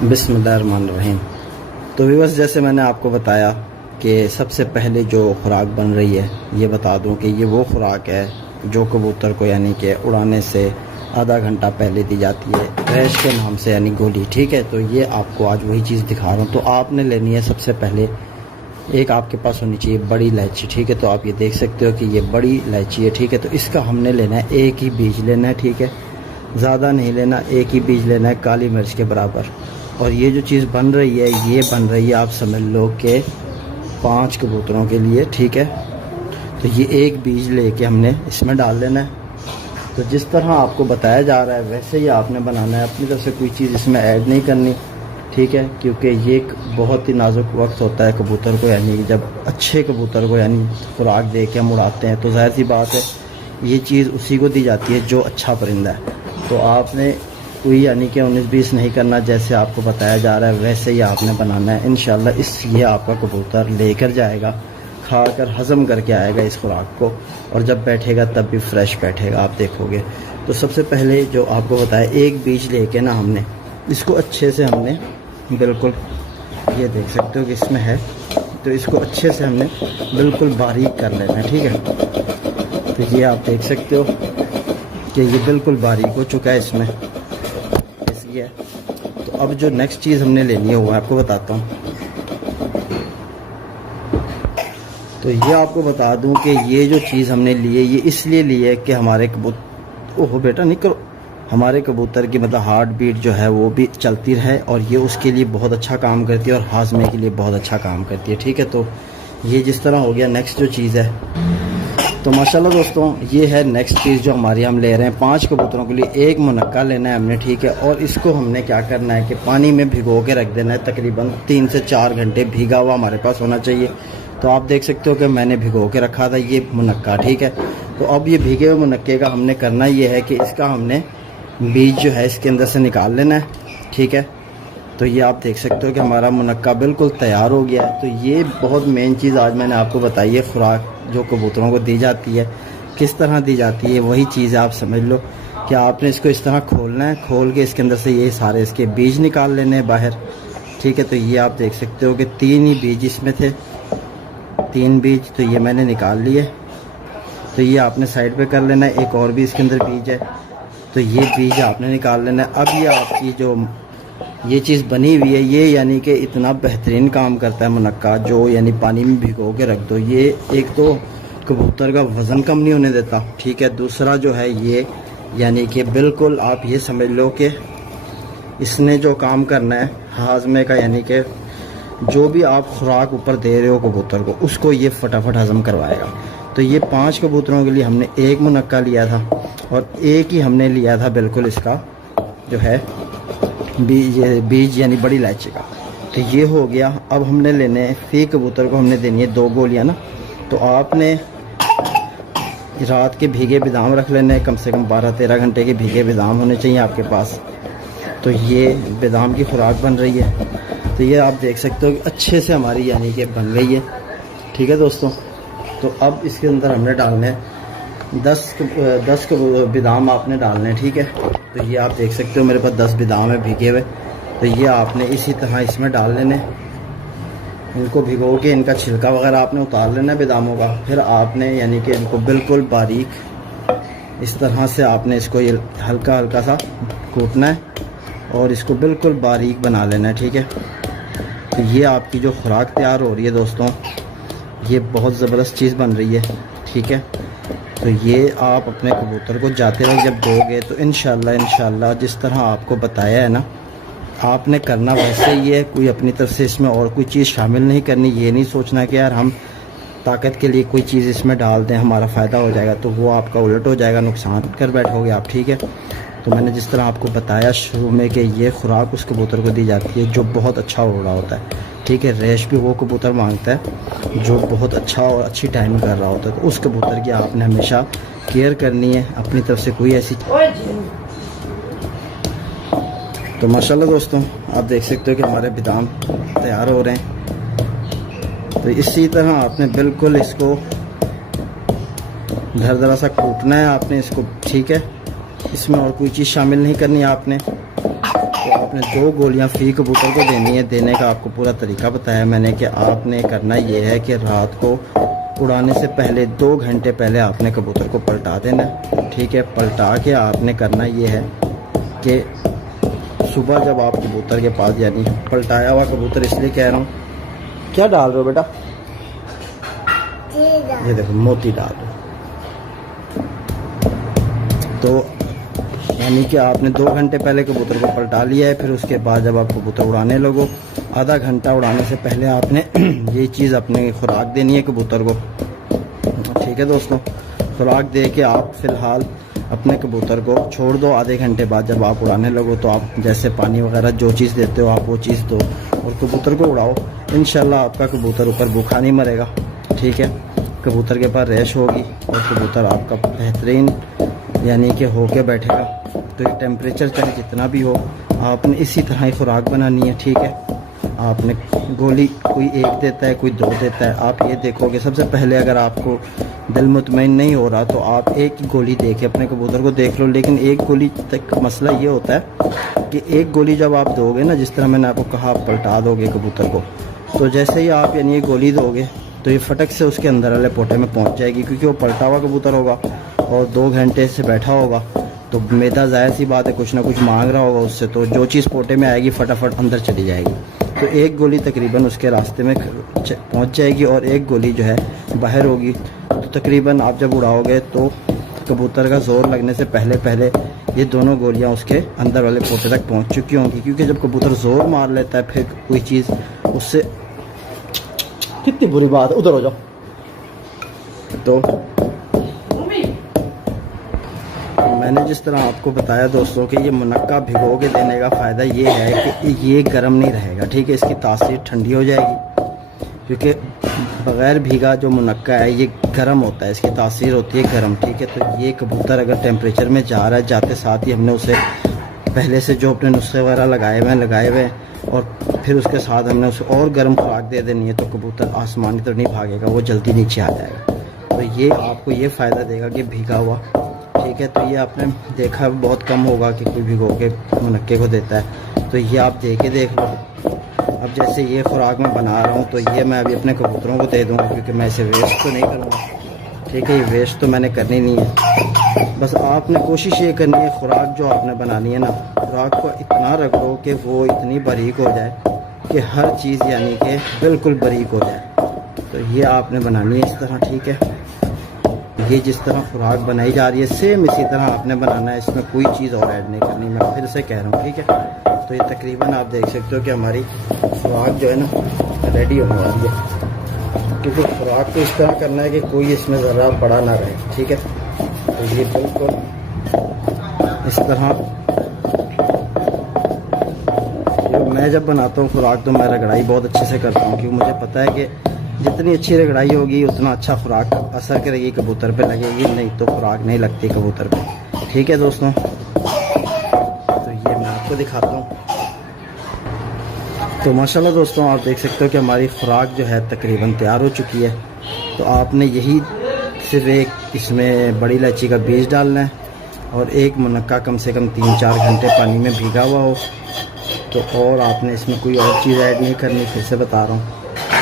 बिस्मिल्लाहिर्रहमानिर्रहीम। तो व्यूअर्स, जैसे मैंने आपको बताया कि सबसे पहले जो खुराक बन रही है, ये बता दूं कि ये वो खुराक है जो कबूतर को यानी कि उड़ाने से आधा घंटा पहले दी जाती है, रैश के नाम से यानी गोली। ठीक है, तो ये आपको आज वही चीज़ दिखा रहा हूँ। तो आपने लेनी है सबसे पहले, एक आपके पास होनी चाहिए बड़ी इलायची। ठीक है, तो आप ये देख सकते हो कि ये बड़ी इलायची है। ठीक है, तो इसका हमने लेना है एक ही बीज लेना है। ठीक है, ज़्यादा नहीं लेना, एक ही बीज लेना है काली मिर्च के बराबर। और ये जो चीज़ बन रही है, ये बन रही है आप समझ लो कि 5 कबूतरों के लिए। ठीक है, तो ये एक बीज लेके हमने इसमें डाल लेना है। तो जिस तरह आपको बताया जा रहा है वैसे ही आपने बनाना है, अपनी तरफ से कोई चीज़ इसमें ऐड नहीं करनी। ठीक है, क्योंकि ये एक बहुत ही नाजुक वक्त होता है कबूतर को, यानी जब अच्छे कबूतर को यानी खुराक दे के हम उड़ाते हैं, तो जाहिर सी बात है ये चीज़ उसी को दी जाती है जो अच्छा परिंदा है। तो आपने कोई यानी कि 19-20 नहीं करना, जैसे आपको बताया जा रहा है वैसे ही आपने बनाना है। इंशाल्लाह ये आपका कबूतर लेकर जाएगा, खाकर हज़म करके आएगा इस खुराक को, और जब बैठेगा तब भी फ्रेश बैठेगा, आप देखोगे। तो सबसे पहले जो आपको बताया, एक बीज लेके ना हमने इसको अच्छे से हमने बिल्कुल, ये देख सकते हो कि इसमें है, तो इसको अच्छे से हमने बिल्कुल बारीक कर लेना है। ठीक है, तो ये आप देख सकते हो कि ये बिल्कुल बारीक हो चुका है इसमें। इसलिए तो अब जो नेक्स्ट चीज़ हमने लेनी है वो आपको बताता हूँ। तो ये आपको बता दूं कि ये जो चीज़ हमने ली है, ये इसलिए ली है कि हमारे कबूतर, ओहो बेटा नहीं करो, हमारे कबूतर की मतलब हार्ट बीट जो है वो भी चलती रहे, और ये उसके लिए बहुत अच्छा काम करती है और हाजमे के लिए बहुत अच्छा काम करती है। ठीक है, तो ये जिस तरह हो गया। नेक्स्ट जो चीज़ है, तो माशाल्लाह दोस्तों, ये है नेक्स्ट चीज़ जो हमारी हम ले रहे हैं 5 कबूतरों के लिए। एक मुनक्का लेना है हमने। ठीक है, और इसको हमने क्या करना है कि पानी में भिगो के रख देना है, तकरीबन 3 से 4 घंटे भीगा हुआ हमारे पास होना चाहिए। तो आप देख सकते हो कि मैंने भिगो के रखा था ये मुनक्का। ठीक है, तो अब ये भीगे हुए मुनक्के का हमने करना ये है कि इसका हमने बीज जो है इसके अंदर से निकाल लेना है। ठीक है, तो ये आप देख सकते हो कि हमारा मुनक्का बिल्कुल तैयार हो गया है। तो ये बहुत मेन चीज़ आज मैंने आपको बताई है, खुराक जो कबूतरों को दी जाती है किस तरह दी जाती है, वही चीज़ आप समझ लो कि आपने इसको इस तरह खोलना है, खोल के इसके अंदर से ये सारे इसके बीज निकाल लेने हैं बाहर। ठीक है, तो ये आप देख सकते हो कि 3 ही बीज इसमें थे, 3 बीज तो ये मैंने निकाल लिए। तो ये आपने साइड पे कर लेना है। एक और भी इसके अंदर बीज है, तो ये बीज आपने निकाल लेना है। अब ये आपकी जो ये चीज़ बनी हुई है, ये यानी कि इतना बेहतरीन काम करता है मुनक्का, जो यानी पानी में भिगो के रख दो, ये एक तो कबूतर का वज़न कम नहीं होने देता। ठीक है, दूसरा जो है ये यानी कि बिल्कुल आप ये समझ लो कि इसने जो काम करना है हाजमे का, यानी कि जो भी आप खुराक ऊपर दे रहे हो कबूतर को, उसको ये फटाफट हज़म करवाएगा। तो ये 5 कबूतरों के लिए हमने एक मुनक्का लिया था, और एक ही हमने लिया था बिल्कुल इसका जो है बीज यानी बड़ी इलायची का। तो ये हो गया। अब हमने लेने फी कबूतर को हमने देनी है 2 गोलियाँ ना। तो आपने रात के भीगे बादाम रख लेने हैं, कम से कम 12-13 घंटे के भीगे बादाम होने चाहिए आपके पास। तो ये बादाम की खुराक बन रही है। तो ये आप देख सकते हो कि अच्छे से हमारी यानी कि बन गई है। ठीक है दोस्तों, तो अब इसके अंदर हमने डालने हैं 10 बादाम आपने डालने हैं। ठीक है, तो ये आप देख सकते हो मेरे पास 10 बादाम है भीगे हुए। तो ये आपने इसी तरह इसमें डाल लेने, इनको भिगो के इनका छिलका वगैरह आपने उतार लेना है बादामों का। फिर आपने यानी कि इनको बिल्कुल बारीक इस तरह से आपने इसको ये हल्का हल्का सा कूटना है और इसको बिल्कुल बारीक बना लेना है। ठीक है, तो ये आपकी जो खुराक तैयार हो रही है दोस्तों, ये बहुत ज़बरदस्त चीज़ बन रही है। ठीक है, तो ये आप अपने कबूतर को जाते वक्त जब दोगे तो इंशाल्लाह जिस तरह आपको बताया है ना, आपने करना वैसे ही है। कोई अपनी तरफ से इसमें और कोई चीज़ शामिल नहीं करनी। ये नहीं सोचना कि यार हम ताकत के लिए कोई चीज़ इसमें डाल दें, हमारा फ़ायदा हो जाएगा, तो वो आपका उलट हो जाएगा, नुकसान कर बैठोगे आप। ठीक है, तो मैंने जिस तरह आपको बताया शुरू में कि ये खुराक उस कबूतर को दी जाती है जो बहुत अच्छा उड़ रहा होता है। ठीक है, रेश भी वो कबूतर मांगता है जो बहुत अच्छा और अच्छी टाइम कर रहा होता है। तो उस कबूतर की आपने हमेशा केयर करनी है, अपनी तरफ से कोई ऐसी। तो माशाल्लाह दोस्तों, आप देख सकते हो कि हमारे बादाम तैयार हो रहे हैं। तो इसी तरह आपने बिल्कुल इसको धर सा कूटना है आपने इसको। ठीक है, इसमें और कोई चीज़ शामिल नहीं करनी आपने। तो आप आपने 2 गोलियां फी कबूतर को देनी है। देने का आपको पूरा तरीका बताया मैंने कि आपने करना ये है कि रात को उड़ाने से पहले 2 घंटे पहले आपने कबूतर को पलटा देना है, ठीक है। पलटा के आपने करना ये है कि सुबह जब आप कबूतर के पास, यानी पलटाया हुआ कबूतर इसलिए कह रहा हूँ, क्या डाल रहे हो बेटा? ये देखो मोती डाल रहे हो। तो यानी कि आपने 2 घंटे पहले कबूतर को पलटा लिया है। फिर उसके बाद जब आप कबूतर उड़ाने लगो, आधा घंटा उड़ाने से पहले आपने ये चीज़ अपने खुराक देनी है कबूतर को, ठीक है दोस्तों। खुराक दे के आप फ़िलहाल अपने कबूतर को छोड़ दो। आधे घंटे बाद जब आप उड़ाने लगो तो आप जैसे पानी वगैरह जो चीज़ देते हो आप वो चीज़ दो और कबूतर को उड़ाओ। इंशाल्लाह आपका कबूतर ऊपर भूखा नहीं मरेगा, ठीक है। कबूतर के पास रैश होगी और कबूतर आपका बेहतरीन यानी कि होके बैठेगा। तो ये टेम्परेचर चाहे जितना भी हो, आपने इसी तरह ही खुराक बनानी है, ठीक है। आपने गोली कोई 1 देता है, कोई 2 देता है। आप ये देखोगे सबसे पहले, अगर आपको दिल मुतमईन नहीं हो रहा तो आप एक ही गोली दे के अपने कबूतर को देख लो। लेकिन एक गोली तक मसला ये होता है कि एक गोली जब आप दोगे ना, जिस तरह मैंने आपको कहा, आप पलटा दोगे कबूतर को, तो जैसे ही आप यानी ये गोली दोगे तो ये फटक से उसके अंदर वाले पोटे में पहुंच जाएगी, क्योंकि वो पलटा हुआ कबूतर होगा और 2 घंटे से बैठा होगा। तो मैदा ज़ाहिर सी बात है कुछ ना कुछ मांग रहा होगा उससे, तो जो चीज़ पोटे में आएगी फटाफट अंदर चली जाएगी। तो एक गोली तकरीबन उसके रास्ते में पहुंच जाएगी और एक गोली जो है बाहर होगी। तो तकरीबन आप जब उड़ाओगे तो कबूतर का जोर लगने से पहले पहले ये दोनों गोलियां उसके अंदर वाले पोटे तक पहुंच चुकी होंगी, क्योंकि जब कबूतर जोर मार लेता है फिर कोई चीज़ उससे, कितनी बुरी बात है, उधर हो जाओ। तो मैंने जिस तरह आपको बताया दोस्तों कि ये मुनक्का भिगो के देने का फ़ायदा ये है कि ये गर्म नहीं रहेगा, ठीक है। इसकी तासीर ठंडी हो जाएगी, क्योंकि बग़ैर भीगा जो मुनक्का है ये गर्म होता है, इसकी तासीर होती है गर्म, ठीक है। तो ये कबूतर अगर टेम्परेचर में जा रहा है, जाते साथ ही हमने उसे पहले से जो अपने नुस्खे वगैरह लगाए हुए हैं और फिर उसके साथ हमने उसे और गर्म खुराक दे देनी है, तो कबूतर आसमानी तो नहीं भागेगा, वो जल्दी नीचे आ जाएगा। तो ये आपको ये फ़ायदा देगा कि भीगा हुआ, ठीक है। तो ये आपने देखा बहुत कम होगा कि कोई भिगो के मुनक्के को देता है। तो ये आप दे के देख लो। अब जैसे ये खुराक मैं बना रहा हूँ तो ये मैं अभी अपने कबूतरों को दे दूँगा, क्योंकि मैं इसे वेस्ट तो नहीं करूँगा, ठीक है। ये वेस्ट तो मैंने करनी नहीं है। बस आपने कोशिश ये करनी है, खुराक जो आपने बनानी है ना, खुराक को इतना रगड़ो कि वो इतनी बारीक हो जाए कि हर चीज़ यानी कि बिल्कुल बारीक हो जाए। तो ये आपने बनानी है इस तरह, ठीक है। ये जिस तरह खुराक बनाई जा रही है सेम इसी तरह आपने बनाना है, इसमें कोई चीज़ और ऐड नहीं करनी, मैं फिर से कह रहा हूँ, ठीक है। तो ये तकरीबन आप देख सकते हो कि हमारी खुराक जो है ना रेडी होने वाली है, क्योंकि खुराक को इस तरह करना है कि कोई इसमें ज़रा बड़ा ना रहे, ठीक है। तो ये बिल्कुल इस तरह मैं जब बनाता हूँ खुराक तो मैं रगड़ाई बहुत अच्छे से करता हूँ, क्योंकि मुझे पता है कि जितनी अच्छी रगड़ाई होगी उतना अच्छा खुराक असर करेगी, कबूतर पे लगेगी, नहीं तो खुराक नहीं लगती कबूतर पे, ठीक है दोस्तों। तो ये मैं आपको दिखाता हूँ। तो माशाल्लाह दोस्तों आप देख सकते हो कि हमारी खुराक जो है तकरीबन तैयार हो चुकी है। तो आपने यही सिर्फ एक इसमें बड़ी इलायची का बीज डालना है और एक मुनक्का कम से कम 3-4 घंटे पानी में भीगा हुआ हो। तो और आपने इसमें कोई और चीज़ ऐड नहीं करनी, फिर से बता रहा हूँ।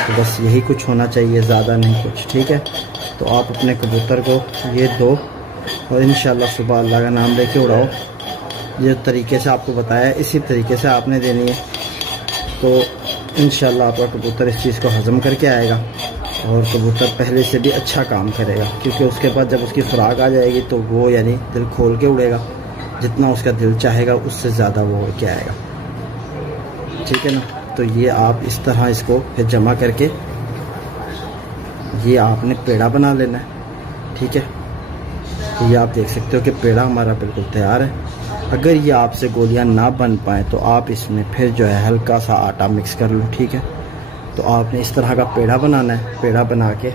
तो बस यही कुछ होना चाहिए, ज़्यादा नहीं कुछ, ठीक है। तो आप अपने कबूतर को ये दो और इंशाल्लाह सुबह अल्लाह का नाम लेके उड़ाओ। ये तरीके से आपको बताया इसी तरीके से आपने देनी है, तो इंशाल्लाह आपका कबूतर इस चीज़ को हज़म करके आएगा और कबूतर पहले से भी अच्छा काम करेगा, क्योंकि उसके बाद जब उसकी खुराक आ जाएगी तो वो यानी दिल खोल के उड़ेगा, जितना उसका दिल चाहेगा उससे ज़्यादा वो हो के आएगा, ठीक है ना। तो ये आप इस तरह इसको फिर जमा करके ये आपने पेड़ा बना लेना है, ठीक है। तो ये आप देख सकते हो कि पेड़ा हमारा बिल्कुल तैयार है। अगर ये आपसे गोलियां ना बन पाए तो आप इसमें फिर जो है हल्का सा आटा मिक्स कर लो, ठीक है। तो आपने इस तरह का पेड़ा बनाना है। पेड़ा बना के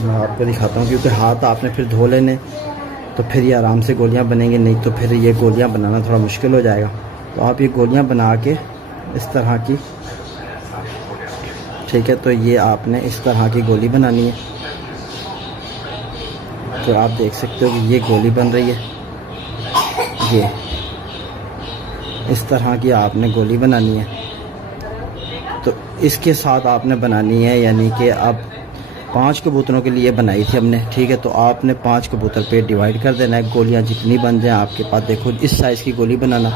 मैं आपको दिखाता हूँ, क्योंकि हाथ आपने फिर धो लेने तो फिर ये आराम से गोलियाँ बनेंगी, नहीं तो फिर ये गोलियाँ बनाना थोड़ा मुश्किल हो जाएगा। तो आप ये गोलियाँ बना के इस तरह की, ठीक है। तो ये आपने इस तरह की गोली बनानी है। तो आप देख सकते हो कि ये गोली बन रही है, ये इस तरह की आपने गोली बनानी है। तो इसके साथ आपने बनानी है, यानी कि अब 5 कबूतरों के लिए बनाई थी हमने, ठीक है। तो आपने 5 कबूतर पे डिवाइड कर देना है। गोलियां जितनी बन जाएं आपके पास, देखो इस साइज़ की गोली बनाना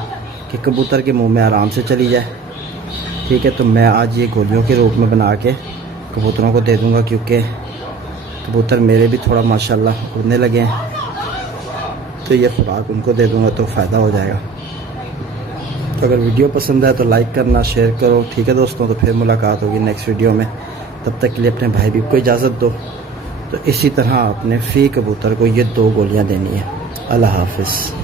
कि कबूतर के मुंह में आराम से चली जाए, ठीक है। तो मैं आज ये गोलियों के रूप में बना के कबूतरों को दे दूँगा, क्योंकि कबूतर मेरे भी थोड़ा माशाल्लाह उड़ने लगे हैं, तो ये खुराक उनको दे दूँगा तो फ़ायदा हो जाएगा। तो अगर वीडियो पसंद है तो लाइक करना, शेयर करो, ठीक है दोस्तों। तो फिर मुलाकात होगी नेक्स्ट वीडियो में, तब तक के लिए अपने भाई भी को इजाज़त दो। तो इसी तरह आपने फ़ी कबूतर को ये 2 गोलियां देनी है। अल्लाह हाफिज़।